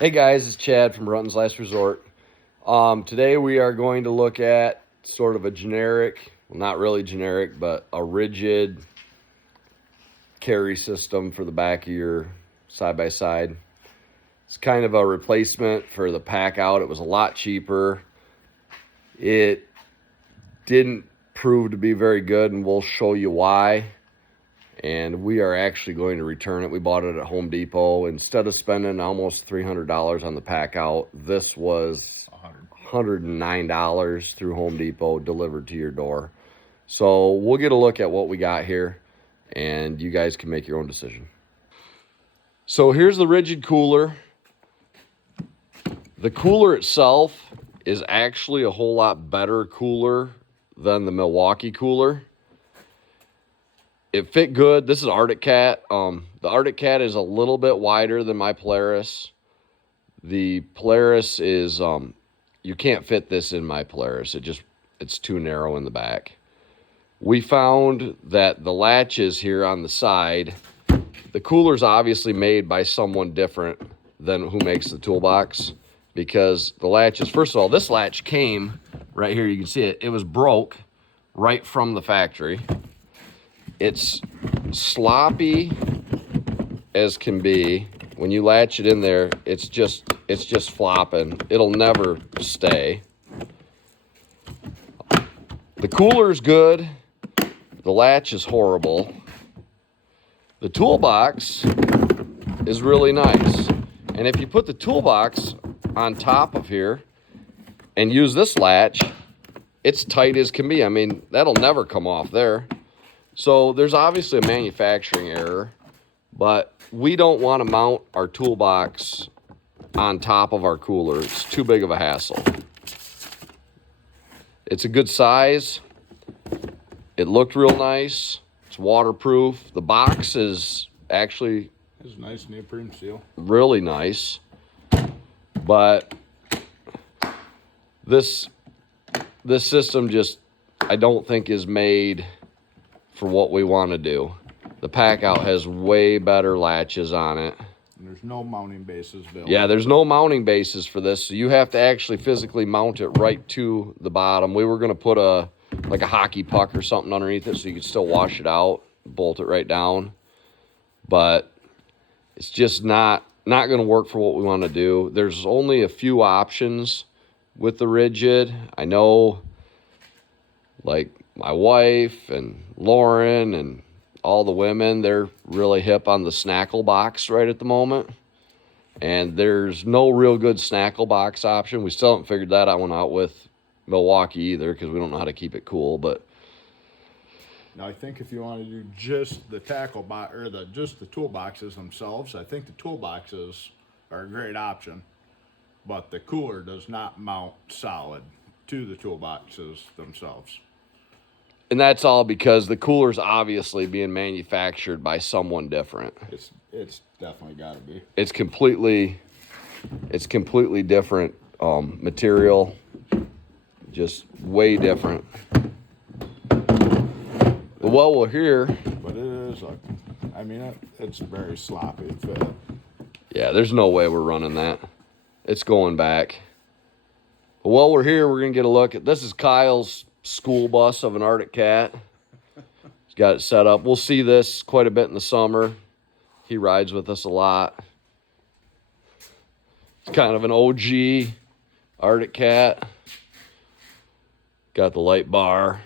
Hey guys, it's Chad from Runton's Last Resort. Today we are going to look at sort of a generic, well, not really generic, but a Ridgid carry system for the back of your side-by-side. It's kind of a replacement for the pack out. It was a lot cheaper. It didn't prove to be very good, and we'll show you why. And we are actually going to return it. We bought it at Home Depot. Instead of spending almost $300 on the pack out, this was $109 through Home Depot delivered to your door. So we'll get a look at what we got here, and you guys can make your own decision. So here's the Ridgid cooler. The cooler itself is actually a whole lot better cooler than the Milwaukee cooler. It fit good. This is Arctic Cat. The Arctic Cat is a little bit wider than my Polaris. The Polaris is, you can't fit this in my Polaris. It's too narrow in the back. We found that the latches here on the side, the cooler's obviously made by someone different than who makes the toolbox, because the latches, first of all, this latch came right here. You can see it. It was broke right from the factory. It's sloppy as can be. When you latch it in there, it's just flopping. It'll never stay. The cooler's good. The latch is horrible. The toolbox is really nice. And if you put the toolbox on top of here and use this latch, it's tight as can be. I mean, that'll never come off there. So there's obviously a manufacturing error, but we don't want to mount our toolbox on top of our cooler. It's too big of a hassle. It's a good size. It looked real nice. It's waterproof. The box is actually It's a nice neoprene seal. really nice, but this system just, I don't think is made for what we want to do. The pack out has way better latches on it. And there's no mounting bases built. Yeah, there's no mounting bases for this, so you have to actually physically mount it right to the bottom. We were going to put like a hockey puck or something underneath it so you could still wash it out, bolt it right down. But it's just not going to work for what we want to do. There's only a few options with the Ridgid. I know, like my wife and Lauren and all the women, they're really hip on the snackle box right at the moment. And there's no real good snackle box option. We still haven't figured that one out with Milwaukee either, because we don't know how to keep it cool. But Now I think if you want to do just the tackle box or just the toolboxes themselves, I think the toolboxes are a great option. But the cooler does not mount solid to the toolboxes themselves. and that's all because the cooler's obviously being manufactured by someone different. It's definitely got to be. It's completely different material, just way different. But while we're here, But it is it's very sloppy fit. yeah, there's no way we're running that. It's going back. But while we're here, we're gonna get a look at, this is Kyle's school bus of an Arctic Cat. He's got it set up. We'll see this quite a bit in the summer. He rides with us a lot. It's kind of an OG Arctic Cat. Got the light bar.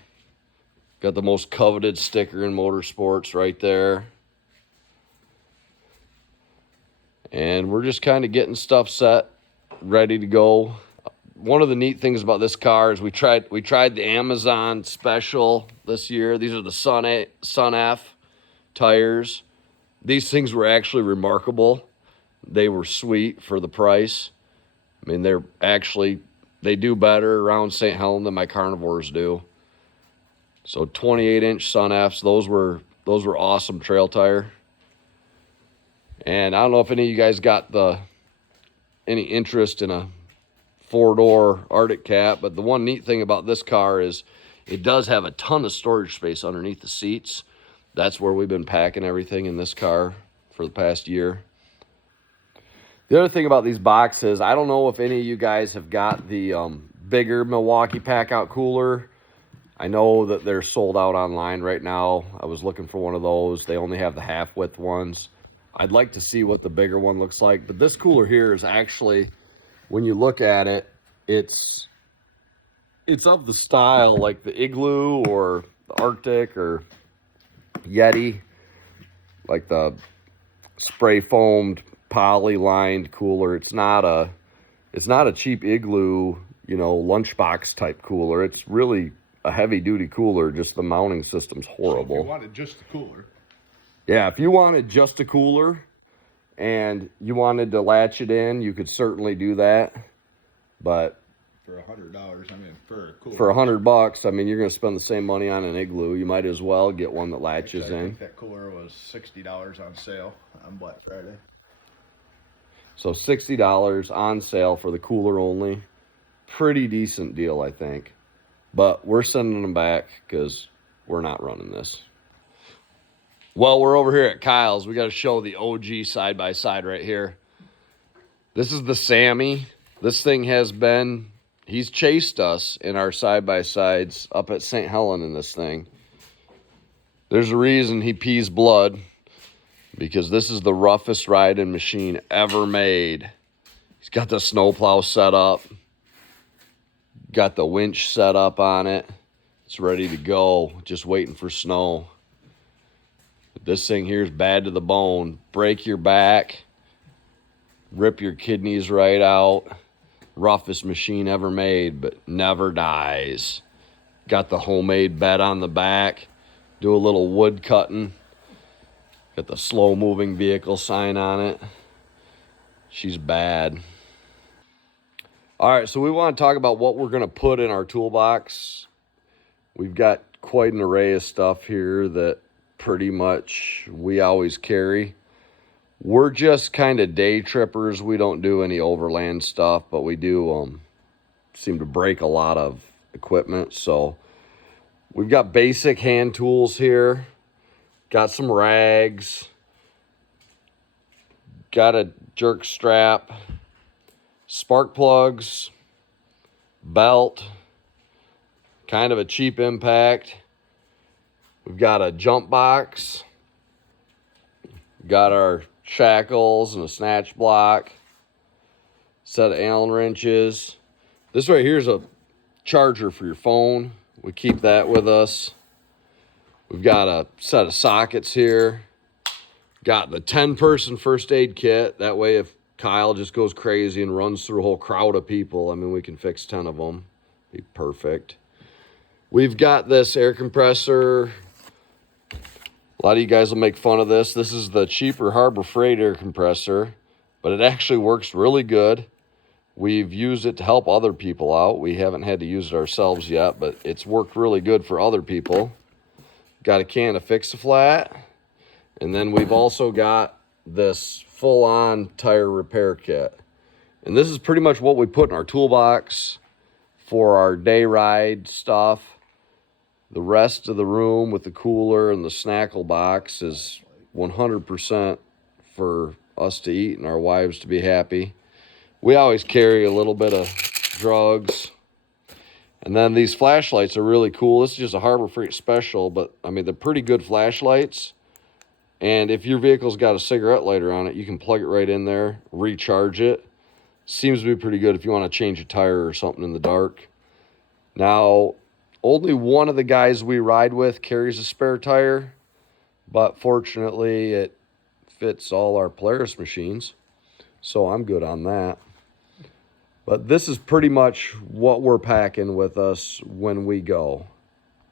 Got the most coveted sticker in motorsports right there. And we're just kind of getting stuff set, ready to go. One of the neat things about this car is we tried the Amazon special this year. These are the Sun F tires. These things were actually remarkable. They were sweet for the price. I mean, they do better around St. Helens than my Carnivores do. So 28-inch Sun Fs, those were awesome trail tire. And I don't know if any of you guys got any interest in a 4-door Arctic Cat, but the one neat thing about this car is it does have a ton of storage space underneath the seats. That's where we've been packing everything in this car for the past year. The other thing about these boxes, I don't know if any of you guys have got the bigger Milwaukee pack out cooler. I know that they're sold out online right now. I was looking for one of those. They only have the half width ones. I'd like to see what the bigger one looks like, but this cooler here is actually, when you look at it, it's of the style like the Igloo or the Arctic or Yeti, like the spray foamed poly lined cooler. It's not a cheap Igloo, you know, lunchbox type cooler. It's really a heavy duty cooler. Just the mounting system's horrible. So if you wanted just the cooler. Yeah, if you wanted just a cooler and you wanted to latch it in, you could certainly do that. But for $100, I mean, for a cooler. For $100, I mean, you're going to spend the same money on an Igloo. You might as well get one that latches Actually, I in. think that cooler was $60 on sale on Black Friday. So $60 on sale for the cooler only. Pretty decent deal, I think. But we're sending them back because we're not running this. Well, we're over here at Kyle's. We got to show the OG side-by-side right here. This is the Sammy. This thing has been, he's chased us in our side-by-sides up at St. Helen in this thing. There's a reason he pees blood, because this is the roughest riding machine ever made. He's got the snowplow set up, got the winch set up on it. It's ready to go, just waiting for snow. This thing here is bad to the bone. Break your back, rip your kidneys right out. Roughest machine ever made, but never dies. Got the homemade bed on the back. Do a little wood cutting. Got the slow moving vehicle sign on it. She's bad. All right, so we want to talk about what we're going to put in our toolbox. We've got quite an array of stuff here that pretty much we always carry. We're just kind of day trippers. We don't do any overland stuff, but we do seem to break a lot of equipment. So we've got basic hand tools here. Got some rags. Got a jerk strap. Spark plugs. Belt. Kind of a cheap impact. We've got a jump box. Got our shackles and a snatch block. Set of Allen wrenches. This right here is a charger for your phone. We keep that with us. We've got a set of sockets here. Got the 10-person first aid kit. That way if Kyle just goes crazy and runs through a whole crowd of people, I mean, we can fix 10 of them. Be perfect. We've got this air compressor. A lot of you guys will make fun of this. This is the cheaper Harbor Freight air compressor, but it actually works really good. We've used it to help other people out. We haven't had to use it ourselves yet, but it's worked really good for other people. Got a can of Fix-A-Flat. And then we've also got this full-on tire repair kit. And this is pretty much what we put in our toolbox for our day ride stuff. The rest of the room with the cooler and the snackle box is 100% for us to eat and our wives to be happy. We always carry a little bit of drugs. And then these flashlights are really cool. This is just a Harbor Freight special, but I mean, they're pretty good flashlights. And if your vehicle's got a cigarette lighter on it, you can plug it right in there, recharge it. Seems to be pretty good if you want to change a tire or something in the dark. Now, only one of the guys we ride with carries a spare tire, but fortunately it fits all our Polaris machines, so I'm good on that. But this is pretty much what we're packing with us when we go.